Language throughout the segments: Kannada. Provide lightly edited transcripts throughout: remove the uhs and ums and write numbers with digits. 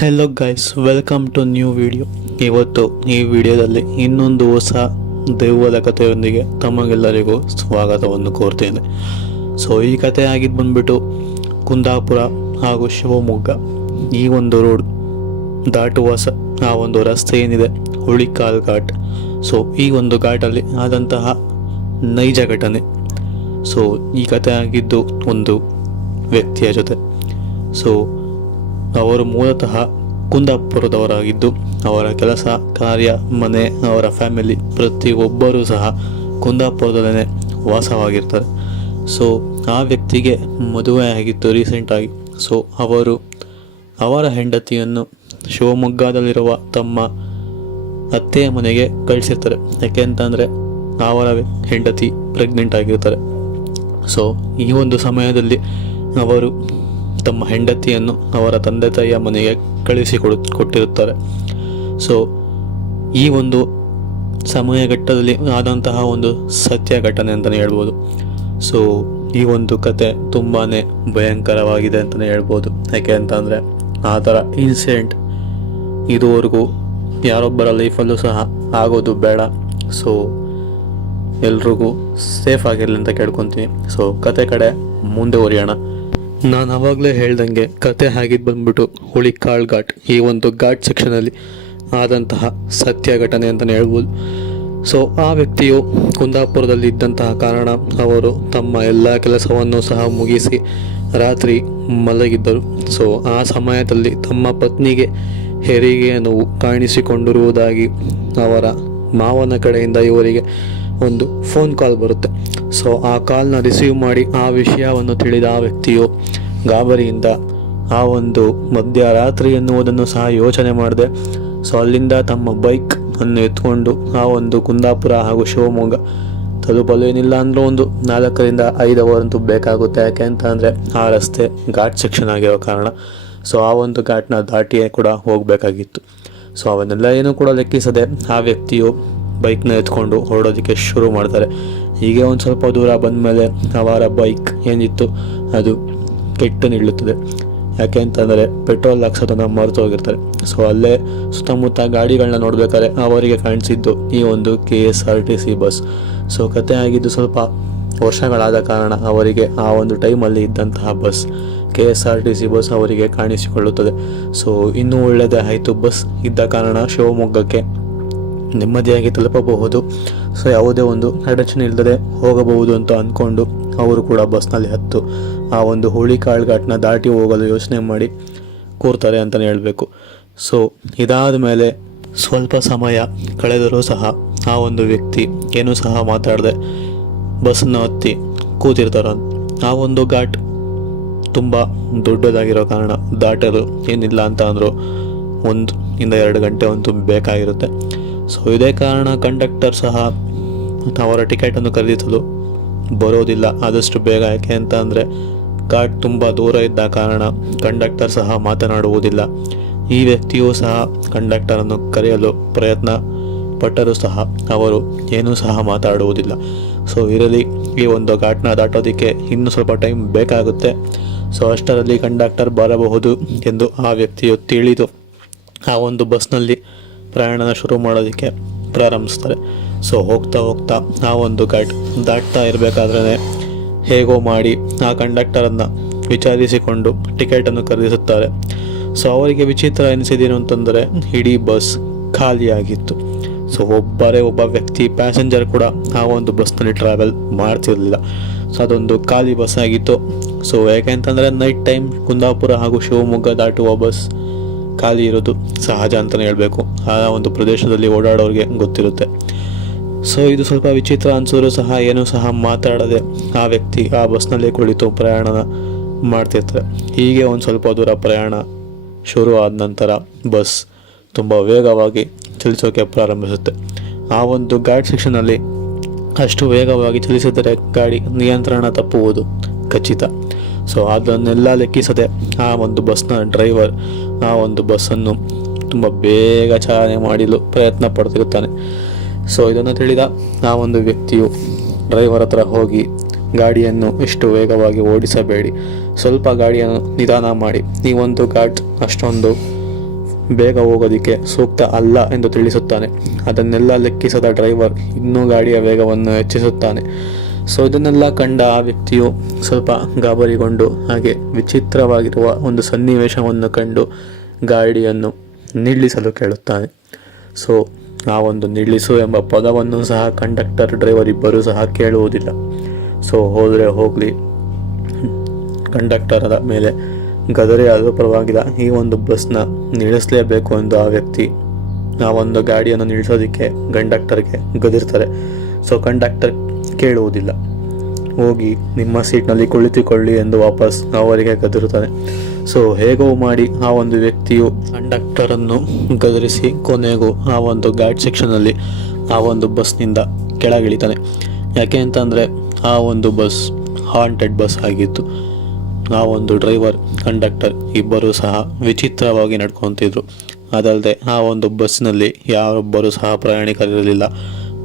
Hello guys, welcome to new video. ಇವತ್ತು ಈ ವಿಡಿಯೋದಲ್ಲಿ ಇನ್ನೊಂದು ಹೊಸ ದೆವ್ವದ ಕಥೆಯೊಂದಿಗೆ ತಮಗೆಲ್ಲರಿಗೂ ಸ್ವಾಗತವನ್ನು ಕೋರ್ತೇನೆ. ಸೊ ಈ ಕಥೆ ಆಗಿದ್ದು ಬಂದ್ಬಿಟ್ಟು ಕುಂದಾಪುರ ಹಾಗೂ ಶಿವಮೊಗ್ಗ ಈ ಒಂದು ರೋಡ್ ದಾಟುವ ಆ ಒಂದು ರಸ್ತೆ ಏನಿದೆ, ಹುಳಿಕಾಲ್ ಘಾಟ್. ಸೊ ಈ ಒಂದು ಘಾಟಲ್ಲಿ ಆದಂತಹ ನೈಜ ಘಟನೆ. ಸೊ ಈ ಕಥೆ ಆಗಿದ್ದು ಒಂದು ವ್ಯಕ್ತಿಯ ಜೊತೆ. ಸೊ ಅವರು ಮೂಲತಃ ಕುಂದಾಪುರದವರಾಗಿದ್ದು, ಅವರ ಕೆಲಸ ಕಾರ್ಯ ಮನೆ ಅವರ ಫ್ಯಾಮಿಲಿ ಪ್ರತಿಯೊಬ್ಬರೂ ಸಹ ಕುಂದಾಪುರದಲ್ಲೇ ವಾಸವಾಗಿರ್ತಾರೆ. ಸೊ ಆ ವ್ಯಕ್ತಿಗೆ ಮದುವೆ ಆಗಿತ್ತು ರೀಸೆಂಟಾಗಿ. ಸೊ ಅವರ ಹೆಂಡತಿಯನ್ನು ಶಿವಮೊಗ್ಗದಲ್ಲಿರುವ ತಮ್ಮ ಅತ್ತೆಯ ಮನೆಗೆ ಕಳಿಸಿರ್ತಾರೆ. ಯಾಕೆ ಅಂತಂದರೆ ಅವರ ಹೆಂಡತಿ ಪ್ರೆಗ್ನೆಂಟ್ ಆಗಿರ್ತಾರೆ. ಸೊ ಈ ಒಂದು ಸಮಯದಲ್ಲಿ ಅವರು ತಮ್ಮ ಹೆಂಡತಿಯನ್ನು ಅವರ ತಂದೆ ತಾಯಿಯ ಮನೆಗೆ ಕೊಟ್ಟಿರುತ್ತಾರೆ. ಸೊ ಈ ಒಂದು ಸಮಯಘಟ್ಟದಲ್ಲಿ ಆದಂತಹ ಒಂದು ಸತ್ಯ ಘಟನೆ ಅಂತಲೇ ಹೇಳ್ಬೋದು. ಸೊ ಈ ಒಂದು ಕತೆ ತುಂಬಾ ಭಯಂಕರವಾಗಿದೆ ಅಂತಲೇ ಹೇಳ್ಬೋದು. ಯಾಕೆ ಅಂತಂದರೆ ಆ ಥರ ಇನ್ಸಿಡೆಂಟ್ ಇದುವರೆಗೂ ಯಾರೊಬ್ಬರ ಲೈಫಲ್ಲೂ ಸಹ ಆಗೋದು ಬೇಡ. ಸೊ ಎಲ್ರಿಗೂ ಸೇಫ್ ಆಗಿರಲಿ ಅಂತ ಕೇಳ್ಕೊತೀನಿ. ಸೊ ಕತೆ ಕಡೆ ಮುಂದೆ ಒರೆಯೋಣ. ನಾನು ಆವಾಗಲೇ ಹೇಳ್ದಂಗೆ ಕತೆ ಆಗಿದ್ದು ಬಂದ್ಬಿಟ್ಟು ಹುಳಿಕಾಲ್ ಘಾಟ್, ಈ ಒಂದು ಘಾಟ್ ಸೆಕ್ಷನಲ್ಲಿ ಆದಂತಹ ಸತ್ಯ ಘಟನೆ ಅಂತಲೇ ಹೇಳ್ಬೋದು. ಸೊ ಆ ವ್ಯಕ್ತಿಯು ಕುಂದಾಪುರದಲ್ಲಿ ಇದ್ದಂತಹ ಕಾರಣ ಅವರು ತಮ್ಮ ಎಲ್ಲ ಕೆಲಸವನ್ನು ಸಹ ಮುಗಿಸಿ ರಾತ್ರಿ ಮಲಗಿದ್ದರು. ಸೊ ಆ ಸಮಯದಲ್ಲಿ ತಮ್ಮ ಪತ್ನಿಗೆ ಹೆರಿಗೆಯ ನೋವು ಕಾಣಿಸಿಕೊಂಡಿರುವುದಾಗಿ ಅವರ ಮಾವನ ಕಡೆಯಿಂದ ಇವರಿಗೆ ಒಂದು ಫೋನ್ ಕಾಲ್ ಬರುತ್ತೆ. ಸೊ ಆ ಕಾಲ್ನ ರಿಸೀವ್ ಮಾಡಿ ಆ ವಿಷಯವನ್ನು ತಿಳಿದ ಆ ವ್ಯಕ್ತಿಯು ಗಾಬರಿಯಿಂದ ಆ ಒಂದು ಮಧ್ಯರಾತ್ರಿ ಎನ್ನುವುದನ್ನು ಸಹ ಯೋಚನೆ ಮಾಡಿದೆ. ಸೊ ಅಲ್ಲಿಂದ ತಮ್ಮ ಬೈಕ್ ಅನ್ನು ಎತ್ಕೊಂಡು ಆ ಒಂದು ಕುಂದಾಪುರ ಹಾಗೂ ಶಿವಮೊಗ್ಗ ತಲುಪಲು ಏನಿಲ್ಲ ಅಂದರೂ ಒಂದು 4-5 ಅವರಂತೂ ಬೇಕಾಗುತ್ತೆ. ಯಾಕೆ ಅಂತ ಅಂದರೆ ಆ ರಸ್ತೆ ಘಾಟ್ ಸೆಕ್ಷನ್ ಆಗಿರೋ ಕಾರಣ. ಸೊ ಆ ಒಂದು ಘಾಟ್ನ ದಾಟಿಯೇ ಕೂಡ ಹೋಗಬೇಕಾಗಿತ್ತು. ಸೊ ಅವನ್ನೆಲ್ಲ ಏನೂ ಕೂಡ ಲೆಕ್ಕಿಸದೆ ಆ ವ್ಯಕ್ತಿಯು ಬೈಕ್ನ ಎತ್ಕೊಂಡು ಹೊರಡೋದಕ್ಕೆ ಶುರು ಮಾಡ್ತಾರೆ. ಹೀಗೆ ಒಂದು ಸ್ವಲ್ಪ ದೂರ ಬಂದ ಮೇಲೆ ಅವರ ಬೈಕ್ ಏನಿತ್ತು ಅದು ಕೆಟ್ಟು ನಿಲ್ಲುತ್ತದೆ. ಯಾಕೆ ಅಂತಂದರೆ ಪೆಟ್ರೋಲ್ ಹಾಕ್ಸೋದನ್ನು ಮರೆತು ಹೋಗಿರ್ತಾರೆ. ಸೊ ಅಲ್ಲೇ ಸುತ್ತಮುತ್ತ ಗಾಡಿಗಳನ್ನ ನೋಡ್ಬೇಕಾದ್ರೆ ಅವರಿಗೆ ಕಾಣಿಸಿದ್ದು ಈ ಒಂದು KSRTC ಬಸ್. ಸೊ ಕತೆ ಆಗಿದ್ದು ಸ್ವಲ್ಪ ವರ್ಷಗಳಾದ ಕಾರಣ ಅವರಿಗೆ ಆ ಒಂದು ಟೈಮಲ್ಲಿ ಇದ್ದಂತಹ ಬಸ್ KSRTC ಬಸ್ ಅವರಿಗೆ ಕಾಣಿಸಿಕೊಳ್ಳುತ್ತದೆ. ಸೊ ಇನ್ನೂ ಒಳ್ಳೆಯದೇ ಆಯಿತು, ಬಸ್ ಇದ್ದ ಕಾರಣ ಶಿವಮೊಗ್ಗಕ್ಕೆ ನೆಮ್ಮದಿಯಾಗಿ ತಲುಪಬಹುದು. ಸೊ ಯಾವುದೇ ಒಂದು ಅಡಚಣೆ ಇಲ್ಲದೆ ಹೋಗಬಹುದು ಅಂತ ಅಂದ್ಕೊಂಡು ಅವರು ಕೂಡ ಬಸ್ನಲ್ಲಿ ಹತ್ತು ಆ ಒಂದು ಹುಳಿಕಾಲ್ ಘಾಟ್ನ ದಾಟಿ ಹೋಗಲು ಯೋಚನೆ ಮಾಡಿ ಕೂರ್ತಾರೆ ಅಂತಲೇ ಹೇಳಬೇಕು. ಸೊ ಇದಾದ ಮೇಲೆ ಸ್ವಲ್ಪ ಸಮಯ ಕಳೆದರೂ ಸಹ ಆ ಒಂದು ವ್ಯಕ್ತಿ ಏನೂ ಸಹ ಮಾತಾಡದೆ ಬಸ್ಸನ್ನು ಹತ್ತಿ ಕೂತಿರ್ತಾರೆ. ಆ ಒಂದು ಘಾಟ್ ತುಂಬ ದೊಡ್ಡದಾಗಿರೋ ಕಾರಣ ದಾಟಲು ಏನಿಲ್ಲ ಅಂತ ಅಂದರೂ 1-2 ಗಂಟೆ ಅಂತೂ ಬೇಕಾಗಿರುತ್ತೆ. ಸೊ ಇದೇ ಕಾರಣ ಕಂಡಕ್ಟರ್ ಸಹ ಅವರ ಟಿಕೆಟನ್ನು ಖರೀದಿಸಲು ಬರೋದಿಲ್ಲ ಆದಷ್ಟು ಬೇಗ. ಯಾಕೆ ಅಂತ ಅಂದರೆ ಘಾಟ್ ತುಂಬ ದೂರ ಇದ್ದ ಕಾರಣ ಕಂಡಕ್ಟರ್ ಸಹ ಮಾತನಾಡುವುದಿಲ್ಲ. ಈ ವ್ಯಕ್ತಿಯೂ ಸಹ ಕಂಡಕ್ಟರನ್ನು ಕರೆಯಲು ಪ್ರಯತ್ನ ಪಟ್ಟರೂ ಸಹ ಅವರು ಏನೂ ಸಹ ಮಾತಾಡುವುದಿಲ್ಲ. ಸೊ ಇರಲಿ, ಈ ಒಂದು ಘಾಟ್ನ ದಾಟೋದಕ್ಕೆ ಇನ್ನೂ ಸ್ವಲ್ಪ ಟೈಮ್ ಬೇಕಾಗುತ್ತೆ. ಸೊ ಅಷ್ಟರಲ್ಲಿ ಕಂಡಕ್ಟರ್ ಬರಬಹುದು ಎಂದು ಆ ವ್ಯಕ್ತಿಯು ತಿಳಿದು ಆ ಒಂದು ಬಸ್ನಲ್ಲಿ ಪ್ರಯಾಣನ ಶುರು ಮಾಡೋದಕ್ಕೆ ಪ್ರಾರಂಭಿಸ್ತಾರೆ. ಸೊ ಹೋಗ್ತಾ ಆ ಒಂದು ಘಾಟ್ ದಾಟ್ತಾ ಇರಬೇಕಾದ್ರೆ ಹೇಗೋ ಮಾಡಿ ಆ ಕಂಡಕ್ಟರನ್ನು ವಿಚಾರಿಸಿಕೊಂಡು ಟಿಕೆಟನ್ನು ಖರೀದಿಸುತ್ತಾರೆ. ಸೊ ಅವರಿಗೆ ವಿಚಿತ್ರ ಎನಿಸಿದೇನು ಅಂತಂದರೆ ಇಡೀ ಬಸ್ ಖಾಲಿಯಾಗಿತ್ತು. ಸೊ ಒಬ್ಬ ವ್ಯಕ್ತಿ ಪ್ಯಾಸೆಂಜರ್ ಕೂಡ ಆ ಒಂದು ಬಸ್ನಲ್ಲಿ ಟ್ರಾವೆಲ್ ಮಾಡ್ತಿರಲಿಲ್ಲ. ಸೊ ಅದೊಂದು ಖಾಲಿ ಬಸ್ ಆಗಿತ್ತು. ಸೊ ಯಾಕೆ ಅಂತಂದರೆ ನೈಟ್ ಟೈಮ್ ಕುಂದಾಪುರ ಹಾಗೂ ಶಿವಮೊಗ್ಗ ದಾಟುವ ಬಸ್ ಖಾಲಿ ಇರೋದು ಸಹಜ ಅಂತಲೇ ಹೇಳಬೇಕು. ಆ ಒಂದು ಪ್ರದೇಶದಲ್ಲಿ ಓಡಾಡೋರಿಗೆ ಗೊತ್ತಿರುತ್ತೆ. ಸೊ ಇದು ಸ್ವಲ್ಪ ವಿಚಿತ್ರ ಅನಿಸಿದ್ರು ಸಹ ಏನೂ ಸಹ ಮಾತಾಡದೆ ಆ ವ್ಯಕ್ತಿ ಆ ಬಸ್ನಲ್ಲಿ ಕುಳಿತು ಪ್ರಯಾಣನ ಮಾಡ್ತಿರ್ತಾರೆ. ಹೀಗೆ ಒಂದು ಸ್ವಲ್ಪ ದೂರ ಪ್ರಯಾಣ ಶುರು ಆದ ನಂತರ ಬಸ್ ತುಂಬ ವೇಗವಾಗಿ ಚಲಿಸೋಕೆ ಪ್ರಾರಂಭಿಸುತ್ತೆ. ಆ ಒಂದು ಘಾಟ್ ಸೆಕ್ಷನಲ್ಲಿ ಅಷ್ಟು ವೇಗವಾಗಿ ಚಲಿಸಿದರೆ ಗಾಡಿ ನಿಯಂತ್ರಣ ತಪ್ಪುವುದು ಖಚಿತ. ಸೊ ಅದನ್ನೆಲ್ಲ ಲೆಕ್ಕಿಸದೆ ಆ ಒಂದು ಬಸ್ನ ಡ್ರೈವರ್ ಆ ಒಂದು ಬಸ್ಸನ್ನು ತುಂಬ ಬೇಗ ಚಾಲನೆ ಮಾಡಲು ಪ್ರಯತ್ನ ಪಡ್ತಿರುತ್ತಾನೆ. ಸೊ ಇದನ್ನು ತಿಳಿದ ಆ ಒಂದು ವ್ಯಕ್ತಿಯು ಡ್ರೈವರ್ ಹತ್ರ ಹೋಗಿ ಗಾಡಿಯನ್ನು ಇಷ್ಟು ವೇಗವಾಗಿ ಓಡಿಸಬೇಡಿ, ಸ್ವಲ್ಪ ಗಾಡಿಯನ್ನು ನಿಧಾನ ಮಾಡಿ, ಈ ಒಂದು ಘಾಟ್ ಅಷ್ಟೊಂದು ಬೇಗ ಹೋಗೋದಕ್ಕೆ ಸೂಕ್ತ ಅಲ್ಲ ಎಂದು ತಿಳಿಸುತ್ತಾನೆ. ಅದನ್ನೆಲ್ಲ ಲೆಕ್ಕಿಸದ ಡ್ರೈವರ್ ಇನ್ನೂ ಗಾಡಿಯ ವೇಗವನ್ನು ಹೆಚ್ಚಿಸುತ್ತಾನೆ. ಸೊ ಇದನ್ನೆಲ್ಲ ಕಂಡ ಆ ವ್ಯಕ್ತಿಯು ಸ್ವಲ್ಪ ಗಾಬರಿಗೊಂಡು ಹಾಗೆ ವಿಚಿತ್ರವಾಗಿರುವ ಒಂದು ಸನ್ನಿವೇಶವನ್ನು ಕಂಡು ಗಾಡಿಯನ್ನು ನಿಲ್ಲಿಸಲು ಕೇಳುತ್ತಾನೆ. ಸೊ ಆ ಒಂದು ನಿಲ್ಲಿಸು ಎಂಬ ಪದವನ್ನು ಸಹ ಕಂಡಕ್ಟರ್ ಡ್ರೈವರ್ ಇಬ್ಬರೂ ಸಹ ಕೇಳುವುದಿಲ್ಲ. ಸೊ ಹೋದರೆ ಹೋಗಲಿ, ಕಂಡಕ್ಟರದ ಮೇಲೆ ಗದರಿ ಆದರೂ ಪರವಾಗಿಲ್ಲ, ಈ ಒಂದು ಬಸ್ನ ನಿಲ್ಲಿಸಲೇಬೇಕು ಎಂದು ಆ ವ್ಯಕ್ತಿ ಆ ಒಂದು ಗಾಡಿಯನ್ನು ನಿಲ್ಲಿಸೋದಕ್ಕೆ ಕಂಡಕ್ಟರ್ಗೆ ಗದಿರ್ತಾರೆ. ಸೊ ಕಂಡಕ್ಟರ್ ಕೇಳುವುದಿಲ್ಲ. ಹೋಗಿ ನಿಮ್ಮ ಸೀಟ್ನಲ್ಲಿ ಕುಳಿತುಕೊಳ್ಳಿ ಎಂದು ವಾಪಸ್ ಅವರಿಗೆ ಗದರುತ್ತಾನೆ. ಸೊ ಹೇಗೋ ಮಾಡಿ ಆ ಒಂದು ವ್ಯಕ್ತಿಯು ಕಂಡಕ್ಟರನ್ನು ಗದರಿಸಿ ಕೊನೆಗೂ ಆ ಒಂದು ಘಾಟ್ ಸೆಕ್ಷನಲ್ಲಿ ಆ ಒಂದು ಬಸ್ನಿಂದ ಕೆಳಗಿಳಿತಾನೆ. ಯಾಕೆ ಅಂತಂದರೆ ಆ ಒಂದು ಬಸ್ ಹಾಂಟೆಡ್ ಬಸ್ ಆಗಿತ್ತು. ಆ ಒಂದು ಡ್ರೈವರ್ ಕಂಡಕ್ಟರ್ ಇಬ್ಬರೂ ಸಹ ವಿಚಿತ್ರವಾಗಿ ನಡ್ಕೊತಿದ್ರು. ಅದಲ್ಲದೆ ಆ ಒಂದು ಬಸ್ನಲ್ಲಿ ಯಾರೊಬ್ಬರೂ ಸಹ ಪ್ರಯಾಣಿಕರಿರಲಿಲ್ಲ.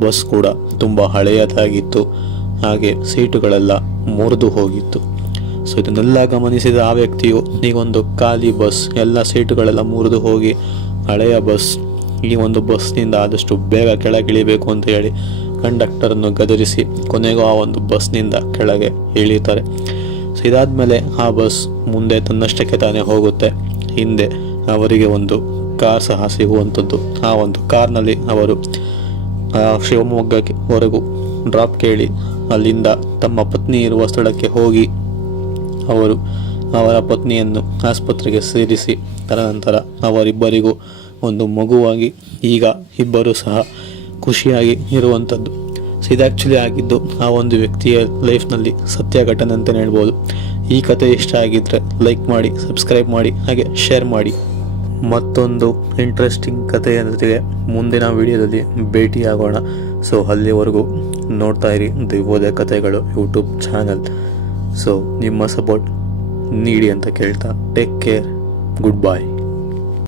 ಬಸ್ ಕೂಡ ತುಂಬ ಹಳೆಯದಾಗಿತ್ತು, ಹಾಗೆ ಸೀಟುಗಳೆಲ್ಲ ಮುರಿದು ಹೋಗಿತ್ತು. ಸೊ ಇದನ್ನೆಲ್ಲ ಗಮನಿಸಿದ ಆ ವ್ಯಕ್ತಿಯು ಈ ಒಂದು ಖಾಲಿ ಬಸ್, ಎಲ್ಲ ಸೀಟುಗಳೆಲ್ಲ ಮುರಿದು ಹೋಗಿ ಹಳೆಯ ಬಸ್, ಈ ಒಂದು ಬಸ್ನಿಂದ ಆದಷ್ಟು ಬೇಗ ಕೆಳಗಿಳಿಬೇಕು ಅಂತ ಹೇಳಿ ಕಂಡಕ್ಟರನ್ನು ಗದರಿಸಿ ಕೊನೆಗೂ ಆ ಒಂದು ಬಸ್ನಿಂದ ಕೆಳಗೆ ಇಳಿತಾರೆ. ಸೊ ಇದಾದಮೇಲೆ ಆ ಬಸ್ ಮುಂದೆ ತನ್ನಷ್ಟಕ್ಕೆ ತಾನೇ ಹೋಗುತ್ತೆ. ಹಿಂದೆ ಅವರಿಗೆ ಒಂದು ಕಾರ್ ಸಹ ಸಿಗುವಂಥದ್ದು. ಆ ಒಂದು ಕಾರ್ನಲ್ಲಿ ಅವರು ಶಿವಮೊಗ್ಗಕ್ಕೆ ಹೊರಗು ಡ್ರಾಪ್ ಕೇಳಿ ಅಲ್ಲಿಂದ ತಮ್ಮ ಪತ್ನಿ ಇರುವ ಸ್ಥಳಕ್ಕೆ ಹೋಗಿ ಅವರು ಅವರ ಪತ್ನಿಯನ್ನು ಆಸ್ಪತ್ರೆಗೆ ಸೇರಿಸಿ ತದನಂತರ ಅವರಿಬ್ಬರಿಗೂ ಒಂದು ಮಗುವಾಗಿ ಈಗ ಇಬ್ಬರೂ ಸಹ ಖುಷಿಯಾಗಿ ಇರುವಂಥದ್ದು. ಸೊ ಇದು ಆ್ಯಕ್ಚುಲಿ ಆಗಿದ್ದು ಆ ಒಂದು ವ್ಯಕ್ತಿಯ ಲೈಫ್ನಲ್ಲಿ ಸತ್ಯ ಘಟನೆ ಅಂತಲೇ ಹೇಳ್ಬೋದು. ಈ ಕತೆ ಇಷ್ಟ ಆಗಿದ್ದರೆ ಲೈಕ್ ಮಾಡಿ, ಸಬ್ಸ್ಕ್ರೈಬ್ ಮಾಡಿ, ಹಾಗೆ ಶೇರ್ ಮಾಡಿ. ಮತ್ತೊಂದು ಇಂಟ್ರೆಸ್ಟಿಂಗ್ ಕಥೆಯ ಜೊತೆಗೆ ಮುಂದಿನ ವಿಡಿಯೋದಲ್ಲಿ ಭೇಟಿಯಾಗೋಣ. ಸೊ ಅಲ್ಲಿವರೆಗೂ ನೋಡ್ತಾ ಇರಿ ದೆವ್ವದ ಕಥೆಗಳು ಯೂಟ್ಯೂಬ್ ಚಾನಲ್. ಸೊ ನಿಮ್ಮ ಸಪೋರ್ಟ್ ನೀಡಿ ಅಂತ ಕೇಳ್ತಾ ಟೇಕ್ ಕೇರ್, ಗುಡ್ ಬಾಯ್.